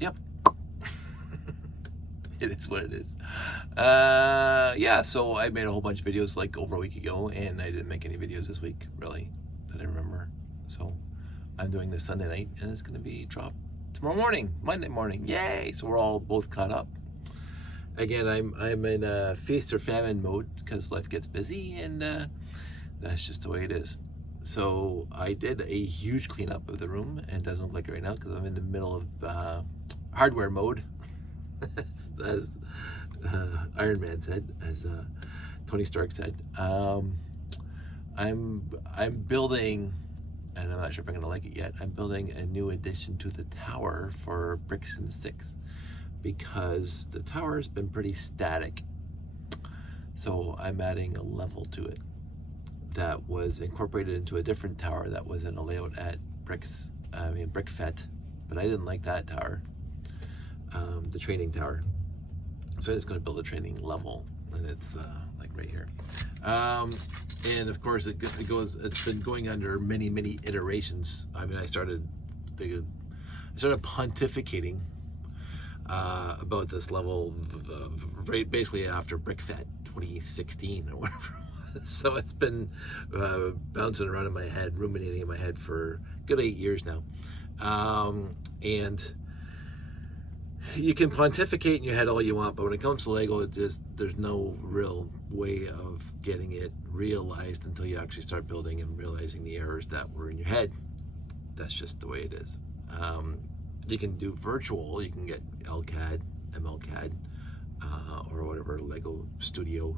Yep. It is what it is. Yeah, so I made a whole bunch of videos like over a week ago, and I didn't make any videos this week, really, that I remember. So I'm doing this Sunday night, and it's going to be dropped tomorrow morning, Monday morning. Yay! So we're all both caught up. Again, I'm in a feast or famine mode because life gets busy, and that's just the way it is. So I did a huge cleanup of the room, and it doesn't look like it right now because I'm in the middle of hardware mode, as Iron Man said, as Tony Stark said. I'm building, and I'm not sure if I'm going to like it yet. I'm building a new addition to the tower for Bricks and Sticks because the tower's been pretty static. So I'm adding a level to it that was incorporated into a different tower that was in a layout at BrickFet, but I didn't like that tower, the training tower. So I'm just going to build a training level, and it's like right here. And of course, it's been going under many iterations. I mean, I started pontificating about this level basically after BrickFet 2016 or whatever it was. So it's been bouncing around in my head, ruminating in my head for a good 8 years now. And you can pontificate in your head all you want, but when it comes to Lego, there's no real way of getting it realized until you actually start building and realizing the errors that were in your head. That's just the way it is. You can do virtual, you can get LCAD, MLCAD, or whatever, Lego Studio,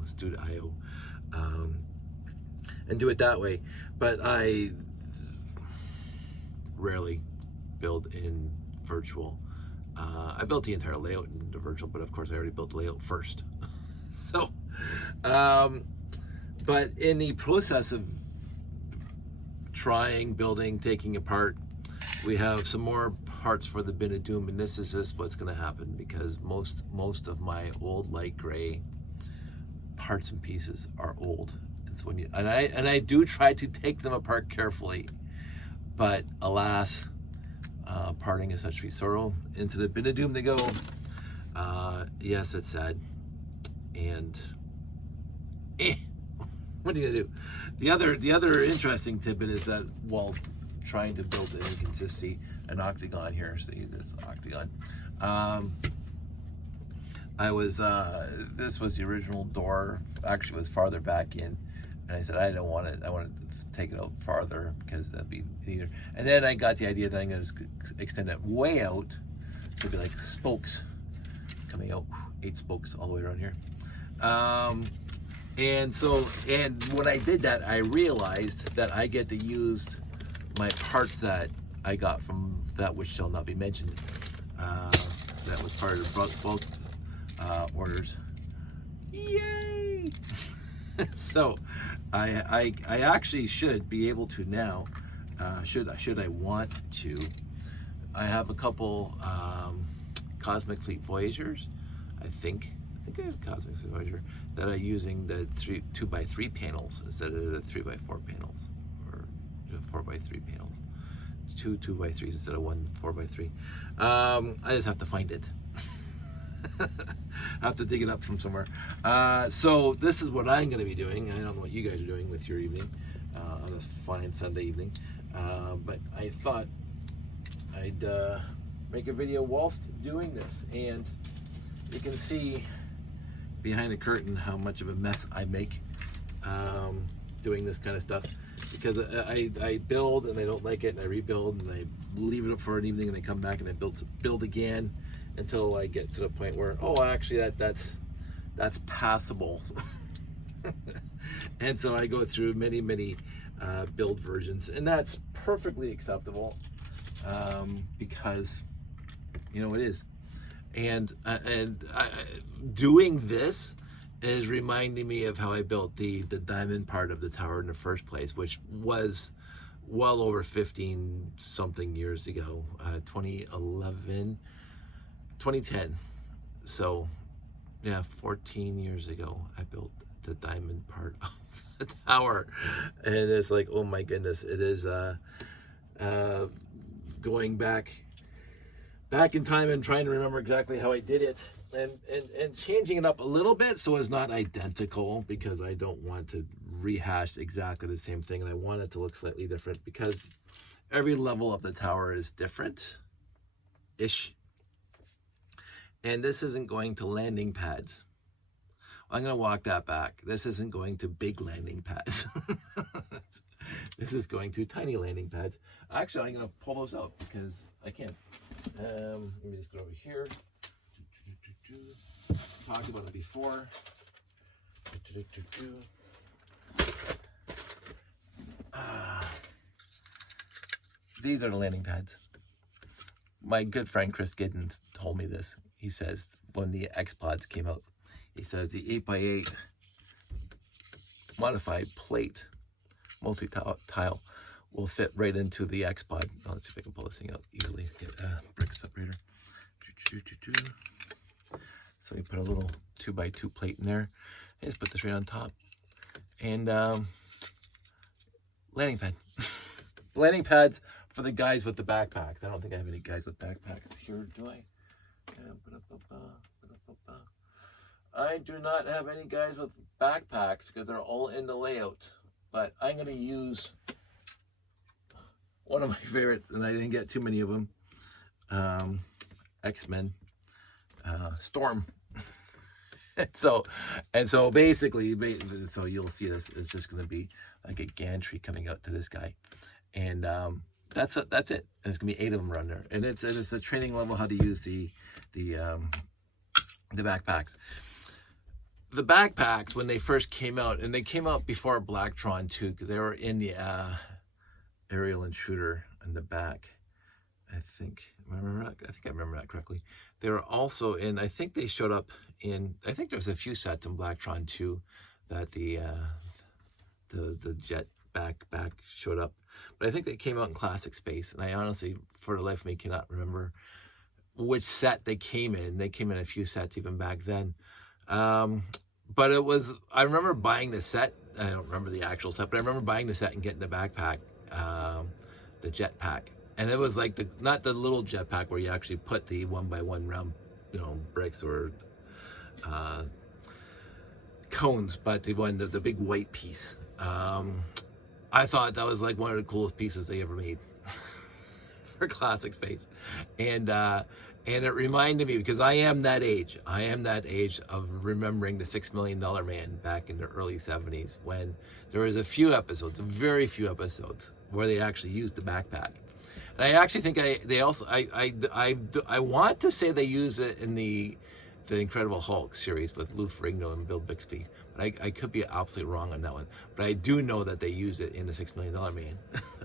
and do it that way. But I rarely build in virtual. I built the entire layout into virtual, but of course I already built the layout first. So, but in the process of trying, building, taking apart, we have some more parts for the bin of doom, and this is just what's going to happen because most of my old light gray parts and pieces are old, and so I do try to take them apart carefully, but alas, parting is such sweet sorrow. Into the bin of doom they go. Yes, it's sad, and what are you gonna do? The other interesting tidbit is that whilst trying to build an inconsistency, an octagon here, see this octagon, this was the original door, actually was farther back in, and I said I don't want it, I want to take it out farther because that'd be easier. And then I got the idea that I'm going to extend it way out, so it'd be like spokes coming out, 8 spokes all the way around here. And when I did that, I realized that I get to use my parts that I got from that which shall not be mentioned. That was part of the bulk orders. Yay! So I actually should be able to now. Should I want to? I have a couple Cosmic Fleet Voyagers. I think I have Cosmic Fleet Voyager that I'm using the 2x3 panels instead of the 3x4 panels, or 4x3 panels. 2 2x3s instead of 1 4x3. I just have to find it. I have to dig it up from somewhere. So this is what I'm going to be doing. I don't know what you guys are doing with your evening on a fine Sunday evening, but I thought I'd make a video whilst doing this, and you can see behind the curtain how much of a mess I make doing this kind of stuff, because I build and I don't like it, and I rebuild and I leave it up for an evening, and I come back and I build again until I get to the point where, oh, actually that's passable. And so I go through many build versions, and that's perfectly acceptable, because you know it is. And doing this is reminding me of how I built the diamond part of the tower in the first place, which was well over 15 something years ago, 2010. So yeah, 14 years ago I built the diamond part of the tower, and it's like, oh my goodness, it is going back back in time and trying to remember exactly how I did it, and changing it up a little bit so it's not identical, because I don't want to rehash exactly the same thing, and I want it to look slightly different because every level of the tower is different-ish. And this isn't going to landing pads. I'm going to walk that back. This isn't going to big landing pads. This is going to tiny landing pads. Actually, I'm going to pull those out because I can't. Let me just go over here. Talked about it before. These are the landing pads. My good friend Chris Giddens told me this. He says when the X-Pods came out, he says the 8x8 modified plate, multi-tile, will fit right into the X-Pod. Oh, let's see if I can pull this thing out easily. Get a brick separator. So you put a little 2x2 plate in there. And just put this right on top. And landing pad. Landing pads for the guys with the backpacks. I don't think I have any guys with backpacks here, do I? I do not have any guys with backpacks because they're all in the layout. But I'm going to use one of my favorites, and I didn't get too many of them. X-Men Storm. So basically, so you'll see this is just going to be like a gantry coming out to this guy, and that's it. And there's going to be 8 of them around there, and it's a training level how to use the backpacks. The backpacks, when they first came out, and they came out before Blacktron too, because they were in the aerial intruder in the back. I think I remember that correctly. They were also in, I think they showed up in, I think there's a few sets in Blacktron too that the jet back showed up. But I think they came out in Classic Space, and I honestly, for the life of me, cannot remember which set they came in. They came in a few sets even back then. But it was, I remember buying the set. I don't remember the actual set, but I remember buying the set and getting the backpack, the jet pack. And it was like not the little jet pack where you actually put the 1x1 round, bricks or cones, but the big white piece. I thought that was like one of the coolest pieces they ever made for Classic Space. And it reminded me, because I am that age of remembering the $6 Million Man back in the early 70s, when there was a few episodes, very few episodes, where they actually used the backpack. And I actually think I want to say they use it in the Incredible Hulk series with Lou Ferrigno and Bill Bixby, but I could be absolutely wrong on that one. But I do know that they used it in the $6 Million Man.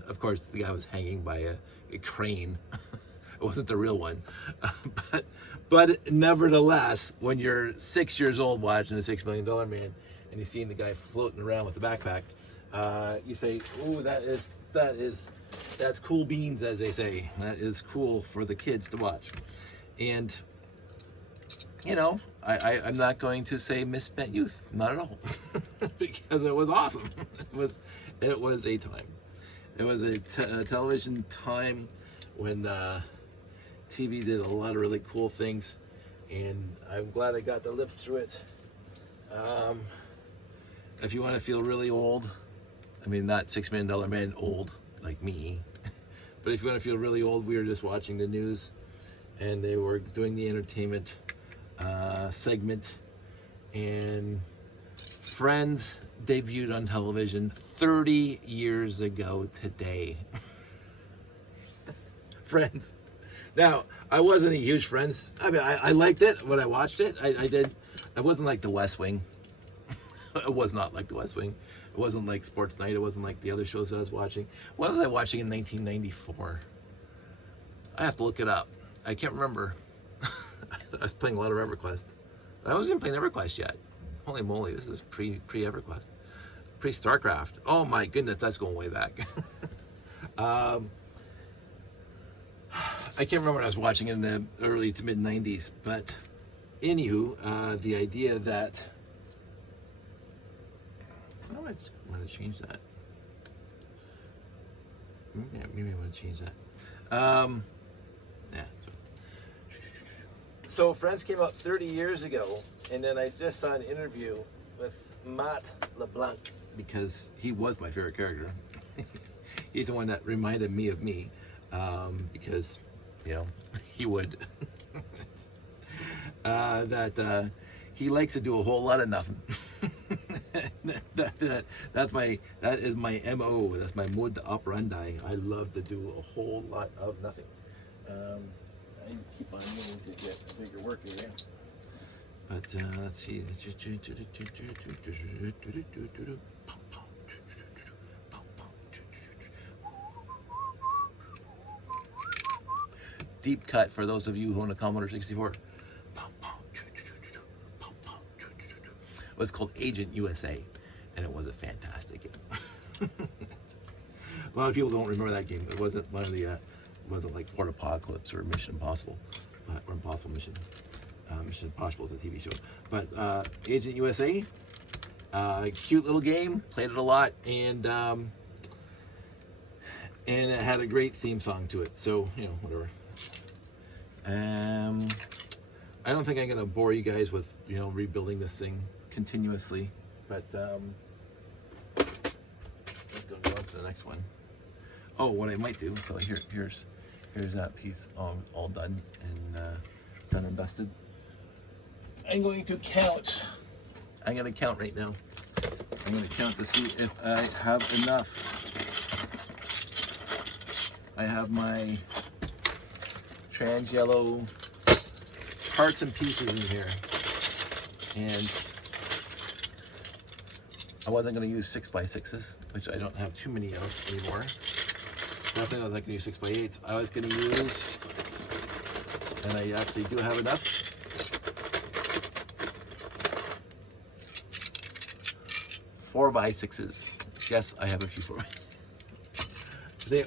Of course, the guy was hanging by a crane. It wasn't the real one. But nevertheless, when you're 6 years old watching the $6 Million Man and you're seeing the guy floating around with the backpack, you say, "Ooh, that's cool beans," as they say. That is cool for the kids to watch. And I'm not going to say misspent youth, not at all, because it was awesome. It was a time. It was a television time when TV did a lot of really cool things, and I'm glad I got to live through it. If you want to feel really old, I mean, not $6 Million Man old like me, but if you want to feel really old, we were just watching the news, and they were doing the entertainment segment, and Friends debuted on television 30 years ago today. Friends. Now, I wasn't a huge Friends. I mean, I liked it when I watched it. I did. I wasn't like The West Wing. It was not like The West Wing. It wasn't like Sports Night. It wasn't like the other shows that I was watching. What was I watching in 1994? I have to look it up. I can't remember. I was playing a lot of EverQuest. I wasn't even playing EverQuest yet. Holy moly, this is pre-EverQuest. Pre-StarCraft. Oh my goodness, that's going way back. I can't remember what I was watching in the early to mid 90s, but anywho, the idea that I want to change that. Yeah, maybe I want to change that. Yeah, so So Friends came out 30 years ago, and then I just saw an interview with Matt LeBlanc, because he was my favorite character. He's the one that reminded me of me, because, you know, he would. That he likes to do a whole lot of nothing. that is my MO. That's my mode operandi. I love to do a whole lot of nothing. I keep on needing to get a bigger work area. But let's see. Deep cut for those of you who own a Commodore 64. It was called Agent USA, and it was a fantastic game. A lot of people don't remember that game. It wasn't one of the, wasn't like Fort Apocalypse or Mission Impossible, or Impossible Mission. Mission Impossible is a TV show. But Agent USA, cute little game. Played it a lot, and it had a great theme song to it. So, you know, whatever. I don't think I'm gonna bore you guys with, you know, rebuilding this thing continuously, but let's go on to the next one. Oh, what I might do, so here's that piece all done and done and dusted. I'm going to count. I'm going to count right now. I'm going to count to see if I have enough. I have my trans yellow parts and pieces in here, and I wasn't going to use 6x6s, which I don't have too many of anymore. I think I was going to use 6x8s. I was going to use, and I actually do have enough, 4x6s. Yes, I have a few 4x. They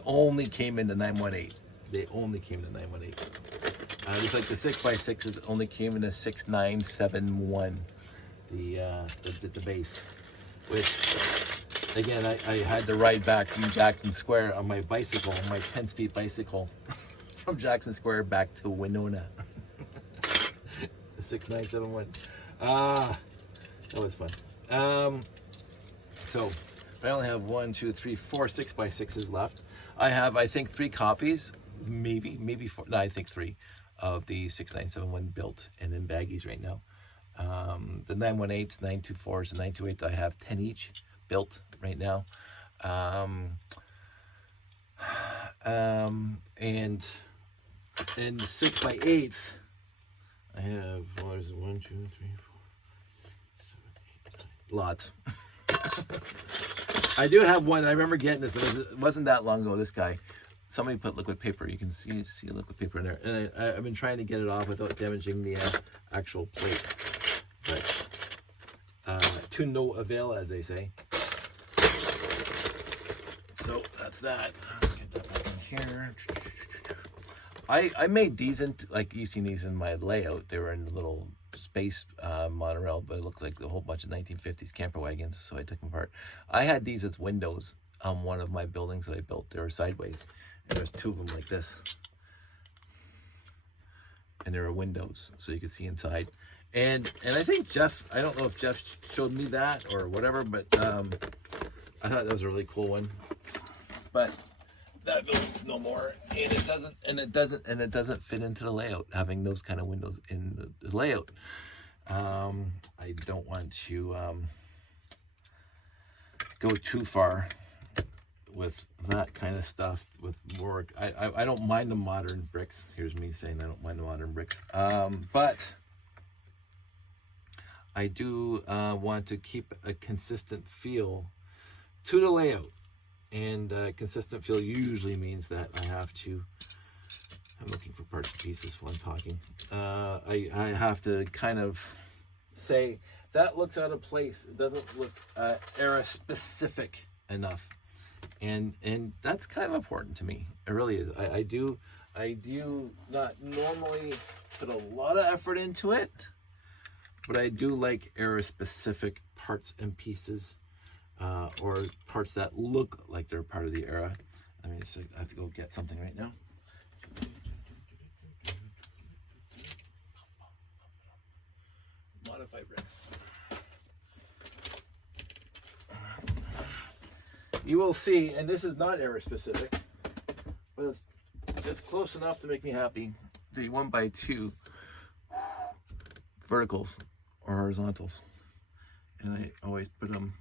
only came in the 918. They only came in the 918. Just like the 6x6s only came in a 6971. The base, which again I had to ride back from Jackson Square on my bicycle, my 10-speed bicycle, from Jackson Square back to Winona. The 6971. That was fun. So I only have 1, 2, 3, 4 6x6s left. I have, I think, 3 copies, maybe 4. No, I think 3 of the 6971 built and in baggies right now. The 918s, 924s, and 928s, I have 10 each built right now. And in the 6x8s, I have, what is it, 1, 2, 3, 4, 7, 8, 9, lots. I do have one. I remember getting this. It wasn't that long ago. This guy, somebody put liquid paper. You can see liquid paper in there, and I've been trying to get it off without damaging the actual plate, but to no avail, as they say. So that's that. Get that back in here. I made these into, like, you seen these in my layout. They were in little space monorail, but it looked like a whole bunch of 1950s camper wagons, so I took them apart. I had these as windows on one of my buildings that I built. They were sideways, and there's 2 of them like this, and there are windows so you could see inside. And I think Jeff, I don't know if Jeff showed me that or whatever, but I thought that was a really cool one. But that building's no more, and it doesn't fit into the layout, having those kind of windows in the layout. I don't want to go too far with that kind of stuff with work. I don't mind the modern bricks. Here's me saying I don't mind the modern bricks, but I do want to keep a consistent feel to the layout. And consistent feel usually means that I have to, I'm looking for parts and pieces while I'm talking. I have to kind of say, that looks out of place. It doesn't look era specific enough. And that's kind of important to me. It really is. I do not normally put a lot of effort into it, but I do like era specific parts and pieces. Or parts that look like they're part of the era. I mean, so I have to go get something right now. modified bricks. You will see, and this is not area specific, but it's close enough to make me happy. The 1x2 verticals or horizontals, and I always put them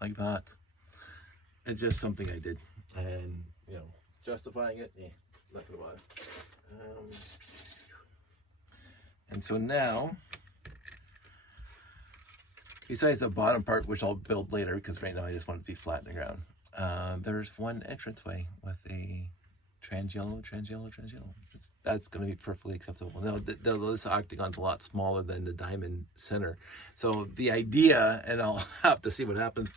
like that. It's just something I did, and you know, justifying it, not gonna bother. And so now, besides the bottom part, which I'll build later, because right now I just want it to be flat in the ground, there's one entranceway with a trans yellow. That's going to be perfectly acceptable. Now, this octagon's a lot smaller than the diamond center. So the idea, and I'll have to see what happens,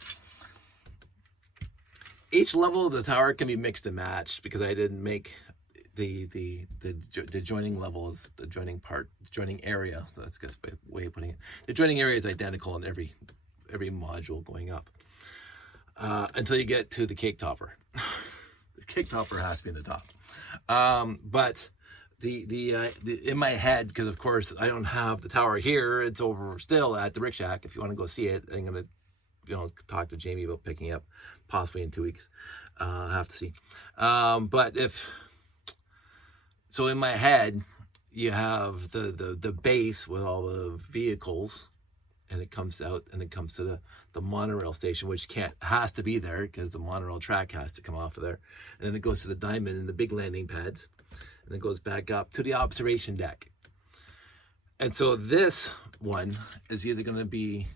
each level of the tower can be mixed and matched, because I didn't make the joining level is the joining part, joining area. So that's a good way of putting it. The joining area is identical in every module going up, until you get to the cake topper. The cake topper has to be in the top. But the in my head, because of course I don't have the tower here, it's over still at the Brick Shack. If you want to go see it, I'm gonna talk to Jamie about picking up possibly in 2 weeks. I have to see. But so in my head, you have the base with all the vehicles, and it comes out and it comes to the monorail station, which has to be there because the monorail track has to come off of there. And then it goes to the diamond and the big landing pads, and it goes back up to the observation deck. And so this one is either going to be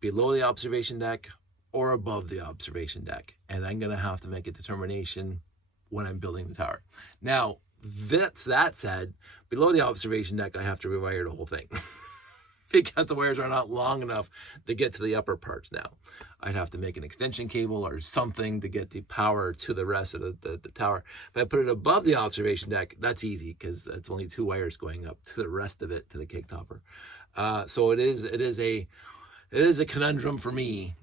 below the observation deck or above the observation deck. And I'm going to have to make a determination when I'm building the tower. Now, that said, below the observation deck, I have to rewire the whole thing because the wires are not long enough to get to the upper parts now. I'd have to make an extension cable or something to get the power to the rest of the tower. If I put it above the observation deck, that's easy because that's only 2 wires going up to the rest of it, to the cake topper. So it is a conundrum for me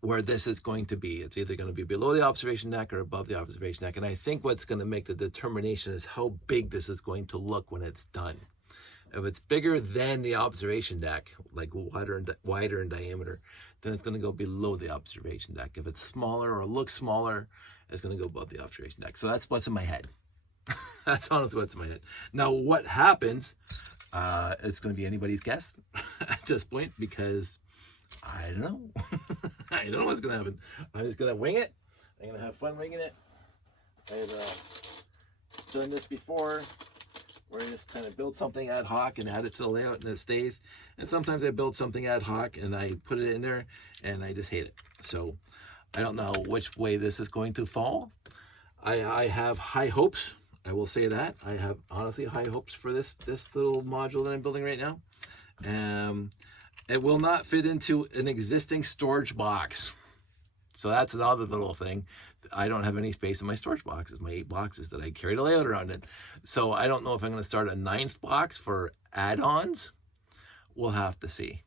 where this is going to be. It's either going to be below the observation deck or above the observation deck. And I think what's going to make the determination is how big this is going to look when it's done. If it's bigger than the observation deck, like wider in diameter, then it's going to go below the observation deck. If it's smaller or looks smaller, it's going to go above the observation deck. So that's what's in my head. That's honestly what's in my head. Now, what happens, it's going to be anybody's guess at this point, because I don't know. I don't know what's going to happen. I'm just going to wing it. I'm going to have fun winging it. I've done this before, where I just kind of build something ad hoc and add it to the layout and it stays. And sometimes I build something ad hoc and I put it in there and I just hate it. So I don't know which way this is going to fall. I have high hopes. I will say that. I have honestly high hopes for this little module that I'm building right now. It will not fit into an existing storage box. So that's another little thing. I don't have any space in my storage boxes, my 8 boxes that I carry the layout around in. So I don't know if I'm going to start a 9th box for add-ons. We'll have to see.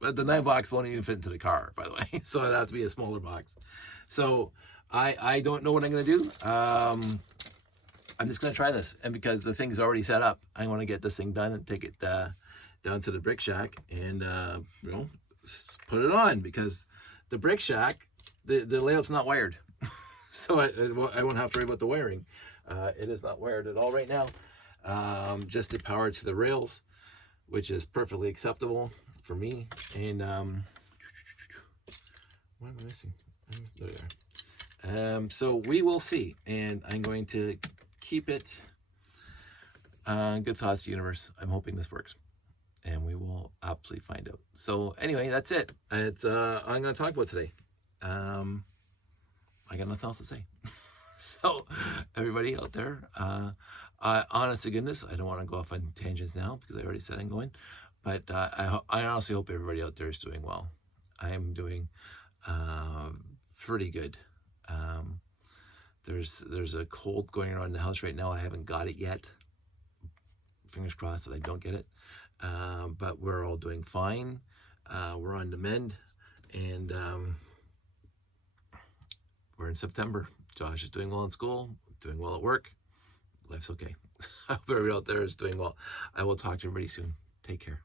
But the 9th box won't even fit into the car, by the way. So it'll have to be a smaller box. So I don't know what I'm going to do. I'm just going to try this. And because the thing's already set up, I want to get this thing done and take it down to the Brick Shack and put it on, because the Brick Shack, the layout's not wired. So I won't have to worry about the wiring. It is not wired at all right now. Just the power to the rails, which is perfectly acceptable for me. And what am I missing? There they are. So we will see, and I'm going to keep it good thoughts, universe. I'm hoping this works, and we will absolutely find out. So anyway, that's it. It's I'm going to talk about today. I got nothing else to say. So everybody out there, honest to goodness, I don't want to go off on tangents now because I already said I'm going, but I honestly hope everybody out there is doing well. I am doing pretty good. There's a cold going around the house right now. I haven't got it yet. Fingers crossed that I don't get it. But we're all doing fine. We're on the mend, and we're in September. Josh is doing well in school, doing well at work. life's okay. I hope everyone out there is doing well. I will talk to everybody soon. Take care.